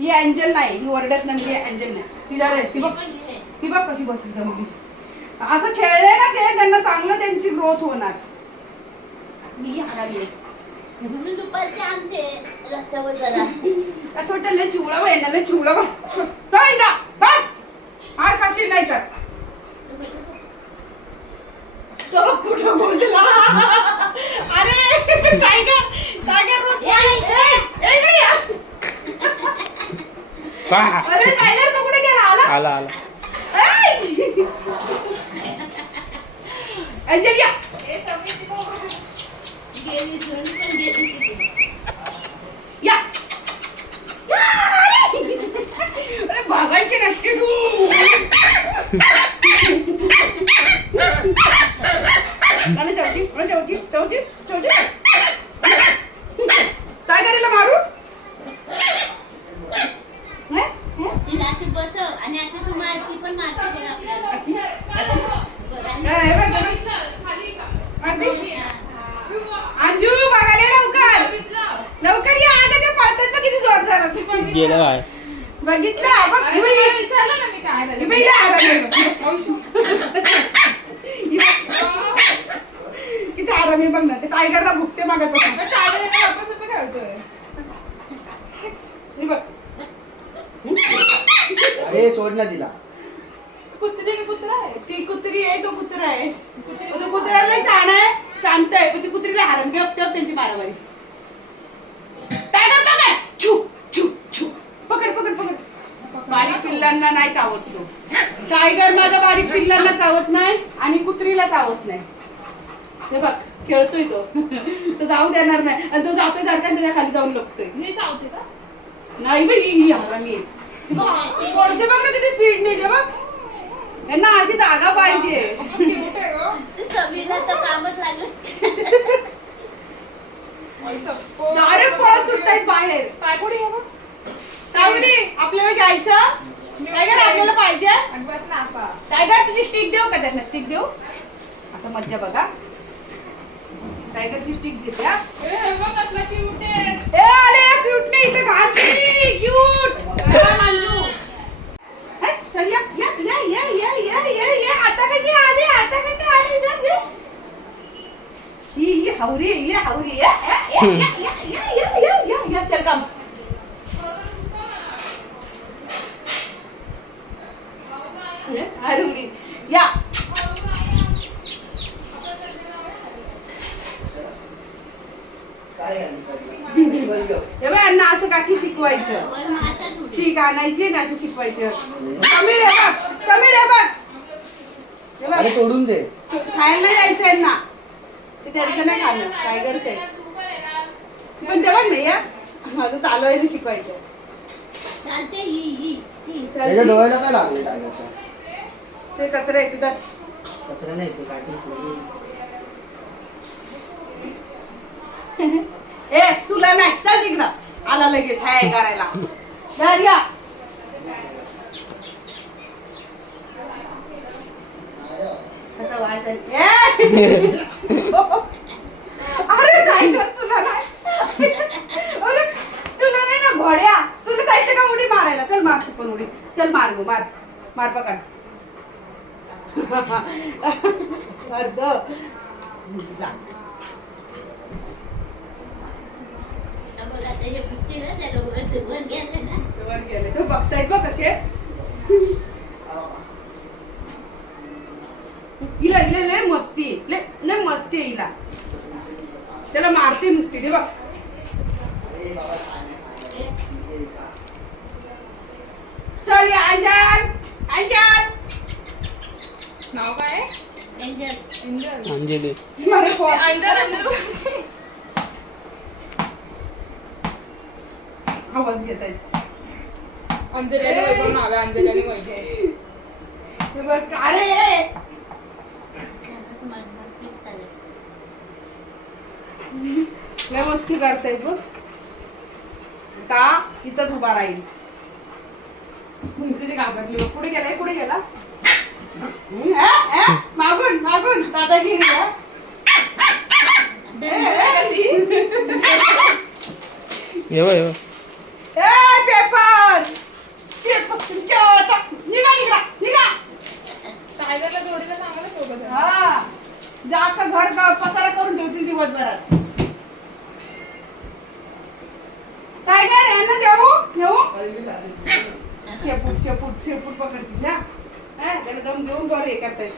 ही angel नाही ही ओरडत नाही म्हणजे अँजल नाही. ती जरा ती बघ ती बघ कशी बसली त्या मुली. असं खेळले ना ते त्यांना चांगलं त्यांची ग्रोथ होणार. मी हराली आहे. म्हणून दुपारचे आणते रस्त्यावर जरा. असं वाटतं लय येणार लय नाही ना बस. हार खाशील नाही तर. तो कुठं पोहोचला अरे टायगर रोज- ए, ए, ए, इकडे या. पहा. अरे टायगर तो कुठे गेला आला आला आला ऐ! अंजली या. गेली दोन्ही पण गेली तिथे. या या! अरे भागायची नसते तू गेलं गेलो बघितलं? अरे हिबई- ना मी काय झालं. हिबईला आराम आहे बघ. हिबई- किती आराम आहे बघ ना ते टायगरला मागत बघ पण टाळलं नाही, बघ. अरे सोड तिला. कुत्री कुत्रा आहे. ती कुत्री आहे तो कुत्रा आहे. तो कुत्र्याला चाण आहे शांत आहे. पण ती कुत्रीला हरम गप गप त्यांची मारामारी. पिल्लांना नाही चावत तो. टायगर माझा बारीक पिल्लांना चावत नाही आणि कुत्रीला चावत नाही. हे बघ खेळतोय तो. तो जाऊ देणार नाही. आणि तो जातोय जर का त्याच्याखाली जाऊन लपतोय. नाही बाई ही हरामी बघ, पळते बघ ना किती स्पीड नाही बघ. यांना अशी जागा पाहिजे. ते समीरला तर कामच लागलं. डायरेक्ट पळत सुटतायत बाहेर. कागडी आपल्याला घ्यायचं? टायगर आपल्याला पाहिजे टायगर तुझी स्टिक देऊ का त्यांना स्टिक देऊ आता मज्जा बघा टायगरची स्टिक देते हा. ए अरे क्यूट नाही इथं घातली क्यूट चल या या या या या या या या आता कशी आली आता कशी आली जा, ये. ही ही हावरी ही हावरी या या या या या या या या या चल काम अरुणी या. काय यांना असं काकी शिकवायचं. स्टिक आणायची ना असं शिकवायचं. समीर हे बघ समीर हे बघ. हे बघ. तोडून दे. खायला जायचं यांना. ते त्यांचं नाही खाणं टायगरच आहे पण ते बघ नाही या. माझं चालवायला शिकवायचं. चालते ही ही ही त्याच्या डोळ्याला काय लागले टायगरच्या ते कचरा आहे तुझा कचरा नाही ते फोडली. ए तुला नाही. चल तिकडं आला लगेच. हाय करायला धर या. ए! अरे काय कर तुला नाही? अरे तुला नाही ना घोड्या? तुला जायचं का उडी मारायला? चल मार तू पण उडी. चल मार गो मार. मार पकड. अर्ध. जा. बघतायत बघ कसे हिला हिला लय मस्ती लय मस्ती हिला. त्याला मारते नुसती रे बघ. चल अंजन अंजन काय अंजल अंजल नाव काय अंजली पोर. आवाज घेत आहेत अंजली आणि वैभव नाव आहे अंजली आणि वैभव. हे बघ अरे लय मस्ती करतायत बघ. आता इथंच उभा राहील. तुझी घाबरली बघ. पुढे गेलाय पुढे गेला. मागून मागून. दादागिरी पेपर. जोडीला सांगा सोबत हा. जा घर पसारा करून ठेवतील दिवसभरात. टायगर यांना देऊ देऊ. चेपूट शेपूट चेपूट पकडतील ना हा, त्याला दम देऊन बरं हे करताय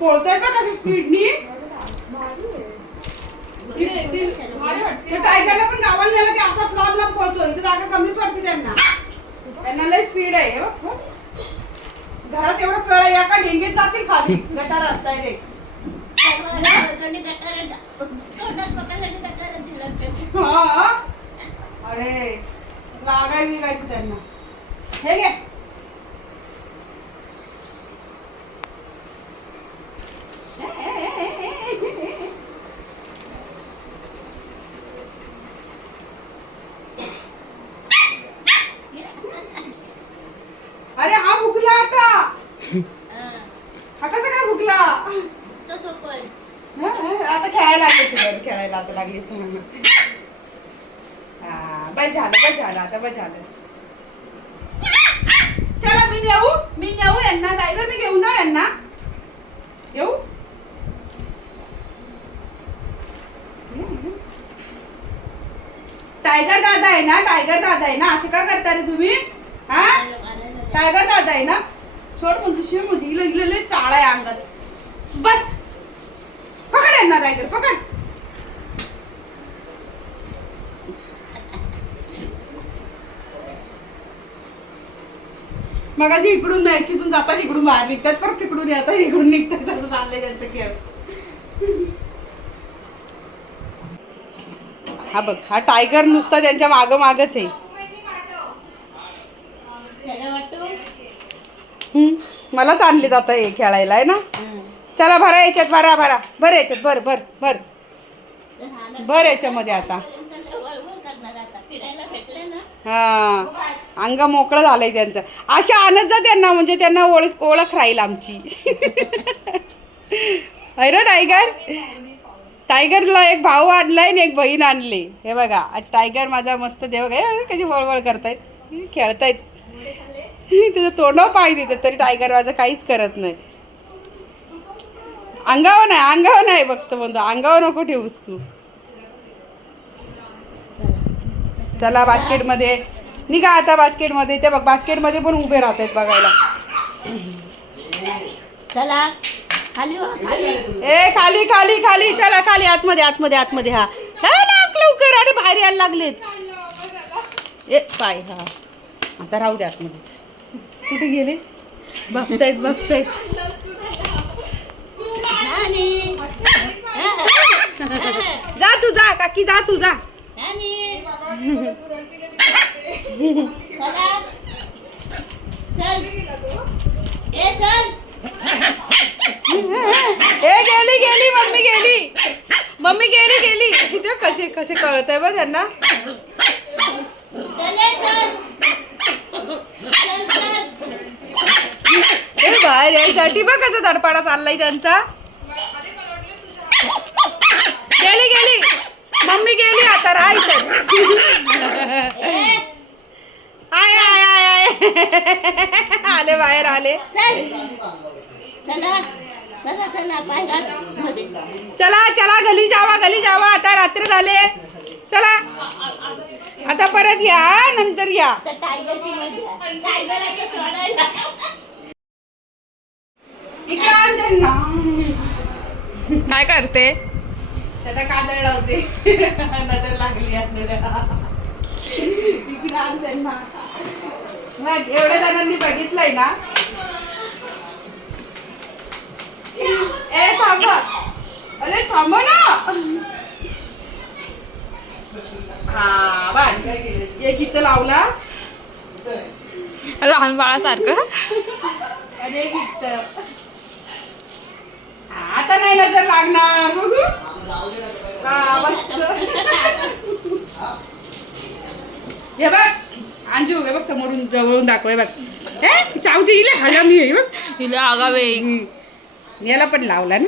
पोळतोय का कशी स्पीडनी टायगरला पण गावाला नेलं की असाच लांब लांब पळतो इथे जागा कमी पडते त्यांना त्यांना लय स्पीड आहे. घरात एवढं पळ या का ढेंगीत जातील खाली गटारात डायरेक्ट हा अरे लागाय विकायचं त्यांना हे घे अरे हा भुकला आता. हा कसा काय भुकला आता खेळायला लागले तुझ्यावर खेळायला आता लागले हा बस झालं बस झालं आता बस झालं. चला मी येऊ मी येऊ यांना टायगर मी घेऊन जाऊ यांना. येऊ? टायगर दादा आहे ना टायगर दादा आहे ना असं का करता रे तुम्ही? हा? टायगर दादा आहे ना? सोड म्हणतो शिव म्हणतो हिला हिला लय चाळा आहे अंगात. बस. पकड यांना टायगर पकड. मगाशी इकडून तिथून जातात इकडून बाहेर निघतात परत तिकडून येतात इकडून निघतात असं चाललंय त्यांचं खेळ. हा बघ हा टायगर नुसता त्यांच्या माग मागच आहे. मलाच आणले जात हे खेळायला आहे ना? चला भरा याच्यात भरा भरा. भर याच्यात भर भर भर. भर याच्यामध्ये आता. हा. अंग मोकळं झालंय त्यांचं. अशा आणत जा त्यांना म्हणजे त्यांना ओळख ओळख राहील आमची. अरे ना टायगर टायगरला एक भाऊ आणलाय आणि एक बहीण आणली. हे बघा टायगर माझा मस्त देव काय कशी वळवळ करतायत. खेळतायत. त्याचं तोंड पाय देतात तरी टायगर माझं काहीच करत नाही. अंगावर नाही अंगावर नाही बघतो म्हणतो. अंगावर नको ठेवूस तू. चला बास्केटमध्ये. निघा आता बास्केटमध्ये. ते बघ बास्केटमध्ये पण उभे राहत आहेत बघायला. चला. खाली खाली. ए खाली खाली खाली. चला खाली. आतमध्ये आतमध्ये आतमध्ये हा. हा, लाग लवकर. अरे बाहेर यायला लागलेत. ए पाय हा. आता राहू दे आतमध्येच. कुठे गेले? बघतायत बघतायत. नानी. जा तू जा काकी जा तू जा. नानी. चला. चल. ए चल. ए गेली गेली मम्मी गेली. मम्मी गेली गेली. इथे कसे कसे कळत आहे बघ त्यांना? चल ए, चल. चल चल. ए बाहेर यायसाठी बघ कसं धडपाडा चाललाय त्यांचा. गेली गेली. मम्मी गेली आता राहायचं आले बाहेर आले. चल. चला. चला चला पाय घाल. मध्ये. चला चला गली जावा गली जावा. आता रात्र झाले. चला. आता परत या नंतर या. तर टायगरची मध्ये टायगर आहे सोडायला. इकडे आण त्यांना. काय करते? त्याला काजळ लावते. नजर लागली असलेल्या. इकडे आण त्यांना. मग एवढ्या जणांनी बघितलंय ना. ए थांब अरे थांब ना. हा बस. एक इथं लावला. लहान बाळासारखं. आणि एक इथं. हा, आता नाही नजर लागणार. बघू. हा हे बघ. अंजू हे बघ समोरून जवळून दाखव हे बघ ए चावते इले हाला मी हे बघ तिला आगावे. याला पण लावला ना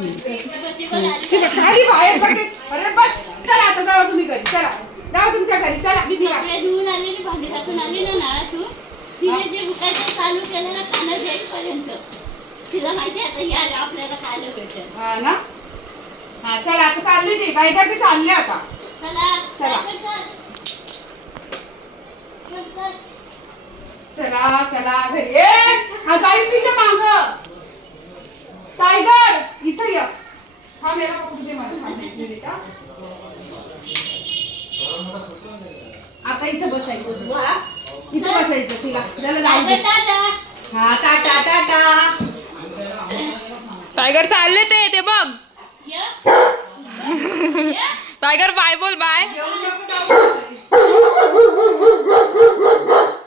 खाली बाहेर बघ अरे बस चला आता जावा तुम्ही घरी चला जावा तुमच्या घरी चला मी निघा. कपडे धुवून आले आणि भांडी घासून आली ना नाळातून तिने जे बुकायचं चालू केलं ना काना पर्यंत तिला माहिती आहे आता या आपल्याला खायला भेटेल हा ना हा चला आता चालली ती बाई का चालली आता चला चला. चल, चल. चल, घरी ए हा जाईल तिच्या माग. टायगर इथं ये. हा मेरा पकडू दे मला थांब एक minute, हा. आता इथं बसायचं तू हा. इथं बसायचं तिला. त्याला जाऊ दे. हा टाटा टाटा. टायगर चालले ते ते बघ. या. टायगर बाय बोल बाय येऊ नको जाऊ.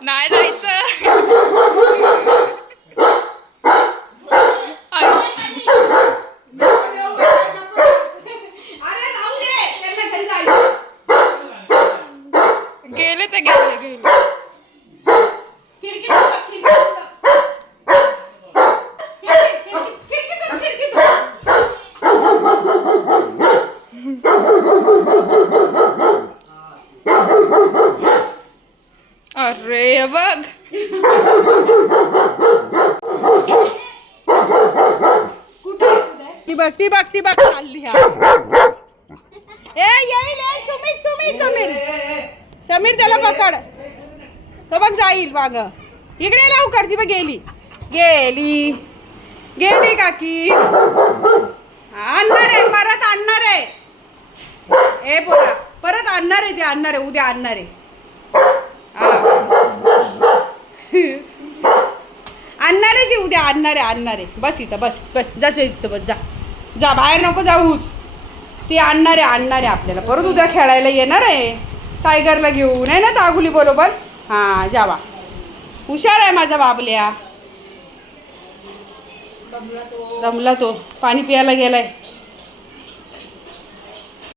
नाही जायचं आई, नको येऊ, नको. अरे राहू दे त्यांना घरी जायचं गेले ते गेले गेले खिडकीतून बघ, खिडकीतून बघ. खिडकी- खिडकी- खिडकीतून, खिडकीतून. अरे बघ कुठे ती बघ ती बघ ती बघ. चालली हा. ए येईल सुमित सुमित समीर समीर. त्याला पकड. तो बघ जाईल माग. इकडे लवकर ती बघ गेली. गेली. गेली काकी. आणणार आहे परत आणणार आहे. ए बोला परत आणणार आहे ते आणणार आहे उद्या आणणार आहे हा. आणणार आहे ती उद्या आणणार आहे आणणार आहे बस इथं बस बस. जा तू इथं बस जा. जा बाहेर नको जाऊस. ती आणणार आहे आणणार आहे आपल्याला. परत उद्या खेळायला येणार आहे. टायगरला घेऊन. आहे ना तागुली बरोबर? हां जावा. हुशार आहे माझा बाबल्या. दमला तो. पाणी प्यायला गेलाय.